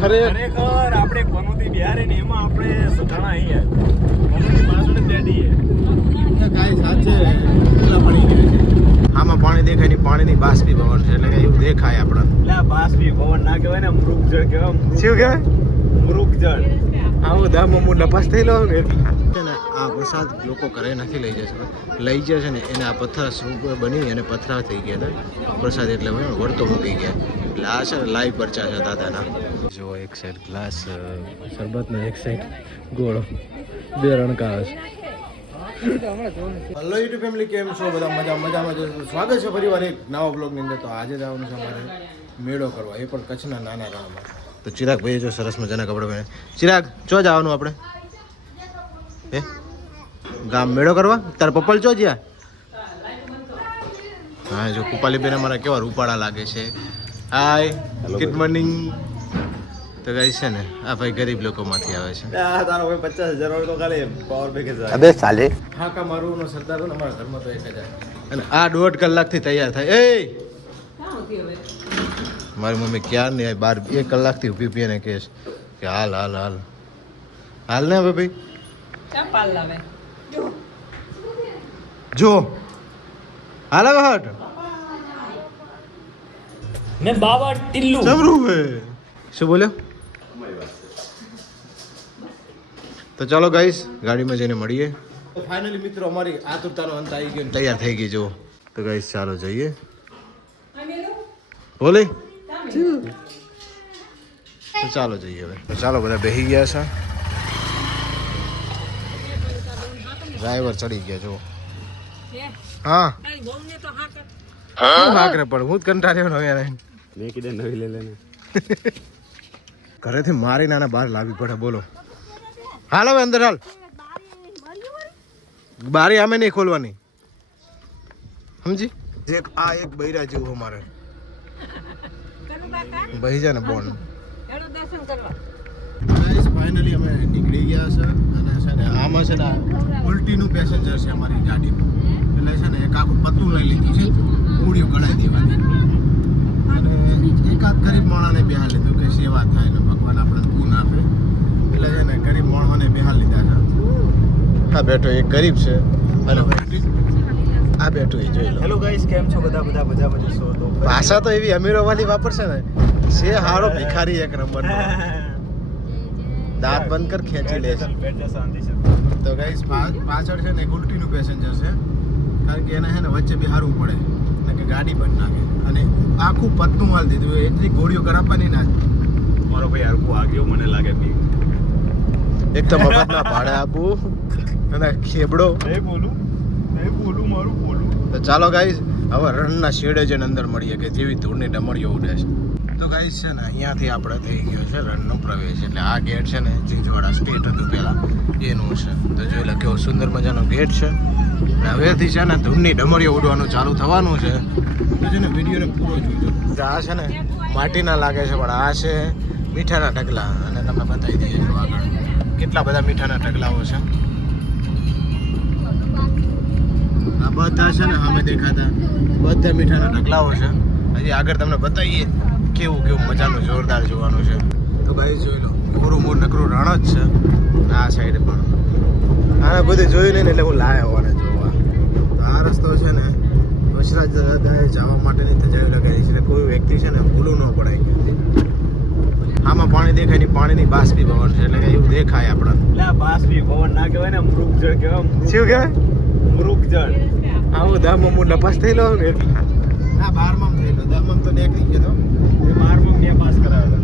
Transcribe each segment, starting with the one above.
ખરેખર આપણે કોનોથી બિહારે ને એમાં આપણે સુધાણા અહીંયા કોનોથી પાછળ બેઠી છે કાઈ સાચે એટલા પડી ગયા છે આમાં પાણી દેખાય નહીં પાણીની બાષ્પીભવન છે એટલે કે એવું દેખાય આપણને એટલે આ બાષ્પીભવન ના કહેવાય ને મૃગજળ કહેવાય શું કહેવાય મૃગજળ આવું ધામ નપાસ થઈ લો ને છે ને આ પ્રસાદ લોકો ઘરે નથી લઈ જશે લઈ જાય છે ને એને આ પથ્થર સ્વરૂપ બની અને પથરા થઈ ગયા હતા પ્રસાદ એટલે વળતો મૂકી ગયા એટલે આ છે ને લાઈવ પરચા છે દાદાના જો એક સાઈડ ગ્લાસ શરબતનો એક સાઈડ ગોળો બે રણકા હશે હેલો યુટ્યુબ ફેમિલી કેમ છો બધા મજામાં સ્વાગત છે ફરીવાર એક નવા બ્લોગની અંદર તો આજે જવાનું છે અમારે મેળો કરવા એ પણ કચ્છના નાના રણમાં તો ચિરાગ ભાઈ જો સરસ મજાના કપડા પહેરે ચિરાગ ચો જવાનું આપણે હે ગામ મેળો કરવા તાર પપ્પલ ચો જ્યાં હા જો કુપાલી બેન અમારા કેવા રૂપાળા લાગે છે હાય ગુડ મોર્નિંગ તો ગાઈસ છે ને આ ભાઈ ગરીબ લોકોમાંથી આવે છે તારો ભાઈ 50,000 વાળો તો ખાલી પાવર પેકેજ અબે સાલે હા કા મારું નો સરદાર ને અમારા ઘરમાં તો 1,000 અને આ 1.5 કલાકથી તૈયાર થાય એ મારી મમ્મી ક્યાં ને 1 કલાકથી ઊભી ને કહે કે હાલ હાલ હાલ હાલ ને હવે ભાઈ ચંપાલ લાવે જો હાલ હવે હટ મેં બાબા ટિલ્લુ જબરું હે શું બોલ્યો તો ચાલો ગાઈસ ગાડીમાં જઈને મળીએ તો ફાઇનલી મિત્રો અમારી આતુરતાનો અંત આવી ગયો તૈયાર થઈ ગઈ જો તો ગાઈસ ચાલો જઈએ બોલે તો ચાલો જઈએ હવે તો ચાલો બધા બેસી ગયા છે ડ્રાઈવર ચડી ગયા જો હા હાકરે પણ હું જ કંટાળ્યો નવી મેં કીધે નવી લઈ લેને ઘરેથી મારી નાના બહાર લાવવી પડે બોલો હાલ હવે અંદર હાલ બારી આમે નહીં ખોલવાની સમજી એક બૈરા જેવું અમારે બહી જાય ને બોન ફાઇનલી અમે નીકળી ગયા છે અને છે ને આમાં છે ને ઉલટીનું પેસેન્જર છે અમારી ગાડીમાં એટલે છે ને એક આખું પતું લઈ લીધું છે ઉડીઓ કઢાઈ દેવાની અને એકાદ ગરીબ માણસને બેહાર લીધું કે સેવા થાય ને ભગવાન આપણે પૂન આપે એટલે છે ને ગરીબ માણસોને બેહાર લીધા છે આ બેઠો એક ગરીબ છે અને આ બેઠો એ જોઈ લો હેલો ગાઈસ કેમ છો બધા મજામાં છો તો ભાષા તો એવી અમીરો વાળી વાપરશે ને છે હારો ભિખારી એક નંબરનો દાંત બંધ કર ખેંચી લે છે તો ગાઈસ પાછળ છે ને એક ઉલટીનું પેસેન્જર છે કારણ કે એને છે ને વચ્ચે બિહારવું પડે ને કે ગાડી બંધ નાખે અને આખું પત્તું માલ દીધું એટલી ગોળીઓ કરાવવાની ના મારો ભાઈ હરકું આગળ મને લાગે બી એક તો મફતના ભાડે આપવું અને ખેબડો બોલું મારું બોલું તો ચાલો ગાઈસ હવે રણના શેડે જઈને અંદર મળીએ કે જેવી ધૂળની ડમરીઓ ઉડે છે તો ગાઈસ છે ને અહીંયાથી આપણે થઈ ગયો છે રણનો પ્રવેશ એટલે આ ગેટ છે ને જીજવાડા સ્ટેટ હતું પહેલાં એનું છે તો જોઈ લો કેવો સુંદર મજાનો ગેટ છે હવેથી છે ને ધૂળની ડમરીઓ ઉડવાનું ચાલુ થવાનું છે તો છે ને વિડીયોને પૂરો જોઈજો આ છે ને માટીના લાગે છે પણ આ છે મીઠાના ઢગલા અને તમે બતાવી દઈએ છો આગળ કેટલા બધા મીઠાના ઢગલાઓ છે આ બધા છે ને સામે દેખાતા બધા મીઠાના ઢગલાઓ છે હજી આગળ તમને બતાવીએ કેવું મજાનું જોરદાર જોવાનું છે તો ગાઈસ જોઈ લો પૂરું મોર નકરું રણ જ છે આ સાઈડ પણ આને બધું જોયું નહીં એટલે હું લાયો હોવાને જોવા આ રસ્તો છે ને વસરાજ દાદાએ જવા માટેની તજાવી લગાવી છે કોઈ વ્યક્તિ છે ને ભૂલું ન પડાય આમાં પાણી દેખાય નહીં પાણીની બાષ્પીભવન છે એટલે કે એવું દેખાય આપણને એટલે આ બાષ્પીભવન ના કહેવાય ને મૃગજળ કહેવાય શું કહેવાય મૃગજળ આવું ધામ નપાસ થઈ લો ને એટલે હા 12માં થઈ લો 10માં તો નીકળી ગયો તો 12માં મેં પાસ કરાવેલા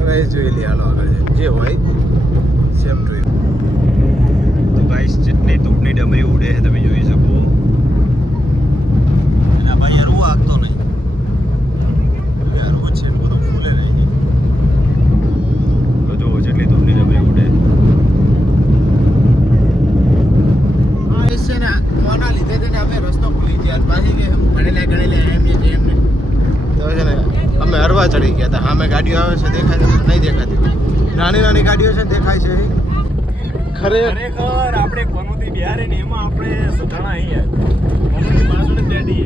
હવે જોઈ લે હાલો આગળ જે હોય સેમ ટુ યુ તો ગાઈસ જેટલી ધૂળની ડમરી ઉડે છે તમે જોઈ શકો અને આ ભાઈ રૂ આગતો નહીં રૂ છે બધું ફૂલે નહીં તો જો જેટલી ધૂળની ડમરી ઉડે હા એ છે ને કોના લીધે તેને અમે રસ્તો ભૂલી ગયા પાછી કે ગણેલા એમ ને તો છે ને અમે હરવા ચડી ગયા હતા સામે ગાડીઓ આવે છે દેખાય છે નહીં દેખાતી નાની ગાડીઓ છે દેખાય છે ખરેખર આપણે કોનોથી બિહારે ને એમાં આપણે સુધાણા અહીંયા કોનોથી પાછળ બેઠી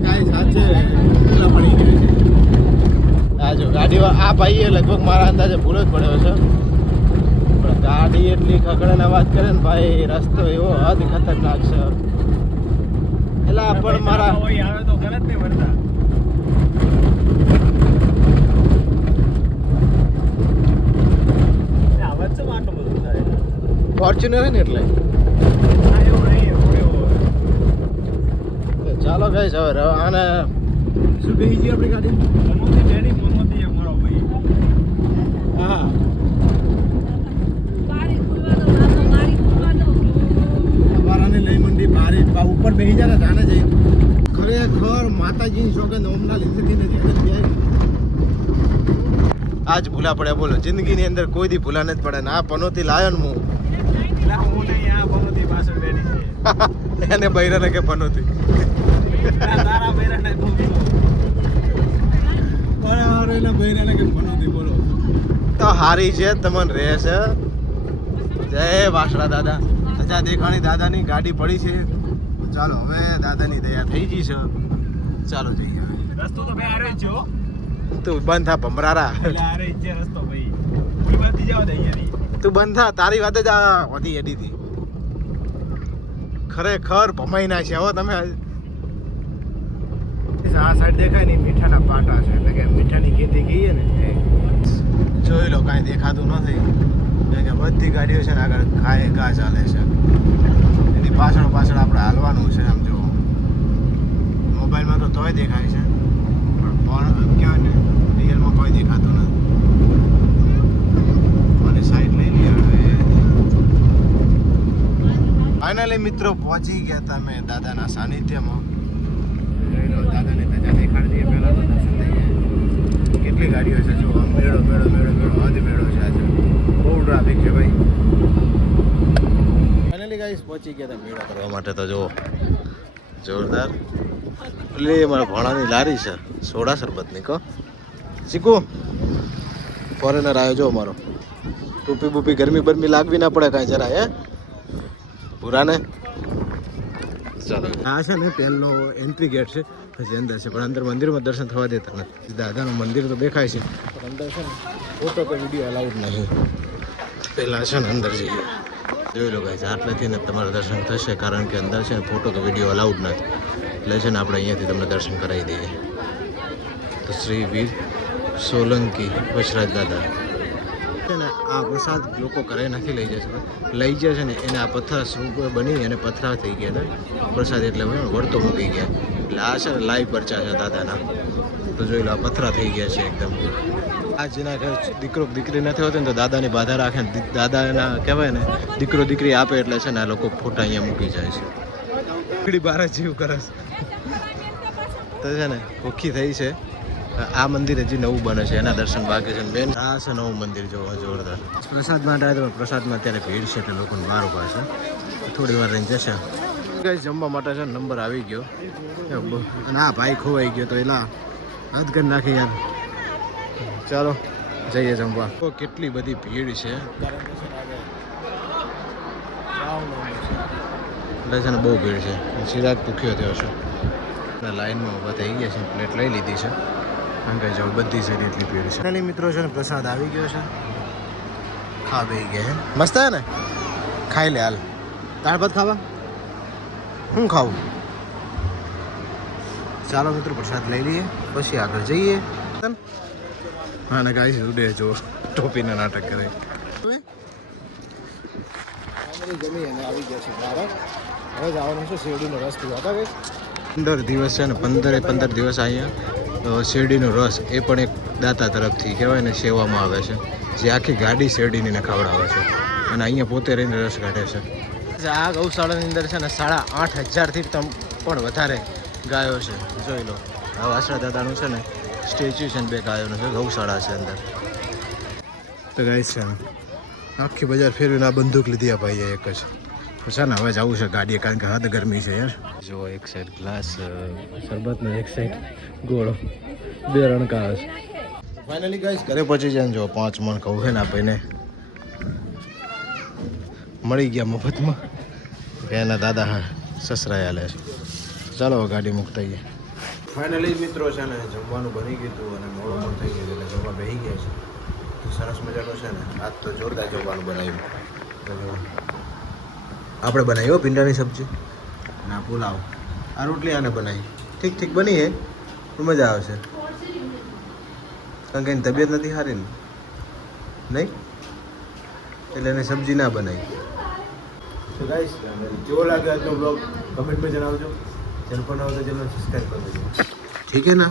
ગાય સાચે એટલા પડી ગઈ છે આ જો ગાડી આ ભાઈએ લગભગ મારા અંદાજે ભૂલ જ પડ્યો છે, પણ ગાડી એટલી ખકડાને વાત કરે ને ભાઈ, રસ્તો એવો હદ ખતરનાક છે. એટલે પણ મારા આવે તો ગલત નહીં વળતા. આવાજ છે આટલું બધું થાય. ફોર્ચ્યુનર ને એટલે એવું નહીં, એવું. ચાલો ગાઈસ હવે આને શું કહી ગઈ આપણી ગાડી? મોહમ્મદ ડેડી મોહમ્મદ અમારો ભાઈ. હા અમારાને લઈ મંડી બારે ઉપર બેસી જાય ને જાણે જઈ. ખરેખર માતાજીની સોગંદ ઓમના લીધેથી નથી. આજ ભૂલા પડ્યા બોલો, જિંદગીની અંદર કોઈ દી ભૂલા નથી પડે ને આ પનોતી લાયો ને હું એટલે હું નહીં, આ મોહમ્મદ પાછળ બેઠી છે. એને બૈરાને કે પનોતી તારા બૈરાને તું બરાબર એના બૈરાને કે પનોતી બોલો તો હારી છે તમને રહે છે. જય વાસડા દાદા. સજા દેખાણી દાદાની ગાડી પડી છે. ચાલો હવે દાદાની દયા થઈ ગઈ છે. ચાલો જઈએ. રસ્તો તો ભાઈ આરે જ છે હો. તું બંધ થા ભમરારા. એટલે આરે જ છે રસ્તો ભાઈ. કોઈ વાતી જાવ દે અહીંયાથી. તું બંધ થા, તારી વાત જ આ વધી એડીથી. ખરેખર ભમાઈ ના છે હો તમે. આ સાઈડ દેખાય ને મીઠાના પાટા છે, એટલે કે મીઠાની ખેતી કહીએ ને એ જોઈ લો, કાંઈ દેખાતું નથી. કારણ કે બધી ગાડીઓ છે ને આગળ ખાય ઘા ચાલે છે. એની પાછળ પાછળ આપણે હાલવાનું છે. આમ જો મોબાઈલમાં તો તોય દેખાય છે, પણ એમ કહેવાય ને રિયલમાં કોઈ દેખાતું નથી. અને સાઈડ લઈ લઈએ હવે. ફાઇનલી મિત્રો પહોંચી ગયા હતા અમે દાદાના સાનિધ્યમાં. દાદાને ધજા દેખાડી દઈએ પહેલાં તો દર્શન થઈ જાય. કેટલી ગાડીઓ છે જો, આમ મેળો મેળો મેળો મેળો હદ મેળો છે આજે. બહુ ટ્રાફિક છે ભાઈ. ફાઇનલી ગાઈસ પહોંચી ગયા હતા મેળો કરવા માટે. તો જો જોરદાર. એટલે મારા ભણાની લારી છે સોડા શરબતની. કહો શીખું ફોરેનર આવ્યો જો અમારો. ટોપી બૂપી ગરમી બરમી લાગવી ના પડે કાંઈ જરા હે પૂરાને. ચાલો આ છે ને પહેલો એન્ટ્રી ગેટ છે, પછી અંદર છે, પણ અંદર મંદિરમાં દર્શન થવા દેતા નથી. દાદાનું મંદિર તો દેખાય છે, પણ અંદર છે ને ફોટો કે વિડીયો અલાઉડ નહીં. પહેલાં છે ને અંદર જઈએ. જોઈ લો ગાઈસ, આટલેથી ને તમારા દર્શન થશે, કારણ કે અંદર છે ને ફોટો કે વિડીયો અલાઉડ નથી. એટલે છે ને આપણે અહીંયાથી તમને દર્શન કરાવી દઈએ. તો શ્રી વીર સોલંકી વચરાજ દાદા છે ને આ પ્રસાદ લોકો ઘરે નથી લઈ જશે, લઈ જાય છે ને એને આ પથ્થર સ્વરૂપે બની અને પથરા થઈ ગયા ને પ્રસાદ, એટલે વળતો મૂકી ગયા. એટલે આ છે ને લાઈવ પરચા છે દાદાના. તો જોઈ લો આ પથરા થઈ ગયા છે એકદમ. આ જેના ઘરે દીકરો દીકરી નથી હોતી ને તો દાદાની બાધા રાખે ને દાદાના કહેવાય ને દીકરો દીકરી આપે, એટલે છે ને આ લોકો ફોટા અહીંયા મૂકી જાય છે. દીકરી બાર જીવ કરસ તો છે ને ભૂખી થઈ છે. આ મંદિર હજી નવું બને છે, એના દર્શન બાકી છે. મેન આ છે નવું મંદિર જોવા જોરદાર. પ્રસાદ માટે આવ્યા તો પ્રસાદમાં અત્યારે ભીડ છે, એટલે લોકોને બહાર ઉભા છે. થોડી વાર રહીને જશે. ગાઈસ જમવા માટે છે નંબર આવી ગયો અને આ ભાઈ ખોવાઈ ગયો, તો એલા હાથ કરી નાખી યાર. ચાલો જઈએ જમવા. તો કેટલી બધી ભીડ છે, એટલે છે ને બહુ ભીડ છે. ચિરાગ ભૂખ્યો થયો છે, લાઈનમાં ઊભા થઈ ગયા છે, પ્લેટ લઈ લીધી છે. અંગે જાઓ બધી સાઈડ એટલી ભીડ છે. ફાઇનલી મિત્રો છે ને પ્રસાદ આવી ગયો છે, ખા બે ગયા. મસ્ત હે ને, ખાઈ લે હાલ. દાળ ભાત ખાવા હું ખાવું? ચાલો મિત્રો પ્રસાદ લઈ લઈએ, પછી આગળ જઈએ. હા ને ગાઈસ ઉડે જો ટોપીના નાટક કરે. જમી અને આવી ગયા છે બહાર. હવે જવાનું છે શેરડીનો રસ પીવા. હતા કઈ 15 દિવસ છે ને 15 દિવસ અહીંયા શેરડીનો રસ, એ પણ એક દાતા તરફથી કહેવાય ને સેવામાં આવે છે, જે આખી ગાડી શેરડીને ખવડાવે છે અને અહીંયા પોતે રહીને રસ કાઢે છે. આ ગૌશાળાની અંદર છે ને 8,500થી પણ વધારે ગાયો છે. જોઈ લો આ વાસણા દાદાનું છે ને સ્ટેચ્યુ છે ને 2 ગાયોનું છે. ગૌશાળા છે અંદર. તો ગાય છે ને આખી બજાર ફેરવીને આ બંદૂક લીધી આ ભાઈએ એક જ. છે ને હવે જવું છે ગાડીએ, કારણ કે હદ ગરમી છે યાર. જો એક સાઈડ ગ્લાસ શરબતનો, એક સાઈડ ગોળો, 2 રણકા છે. ફાઇનલી ગાઈસ ઘરે પહોંચી જાય ને જો 5 મણ કહું છે ને આ ભાઈને મળી ગયા મફતમાં. એના દાદા હા સસરાએ હાલે છે. ચાલો ગાડી મૂકતા ફાઇનલી મિત્રો છે ને જમવાનું બની ગયું હતું અને મોડું પણ થઈ ગયું એટલે જમવા બેસી ગયા છે તો સરસ મજાનું છે ને આજ તો જોરદાર જમવાનું બનાવ્યું તો જો આપણે બનાવ્યો ભીંડાની સબ્જી ના પુલાવ આ રોટલી આને બનાવી ઠીક ઠીક બની હે તો મજા આવશે કારણ કે એની તબિયત નથી સારી ને નહીં એટલે એને સબ્જી ના બનાવી તો ગાઈસ કેવો લાગ્યો આજનો બ્લોગ કમેન્ટમાં જણાવજો ચેનલ પર નવો તો ચેનલ સબસ્ક્રાઈબ કરી દેજો ઠીક હે ના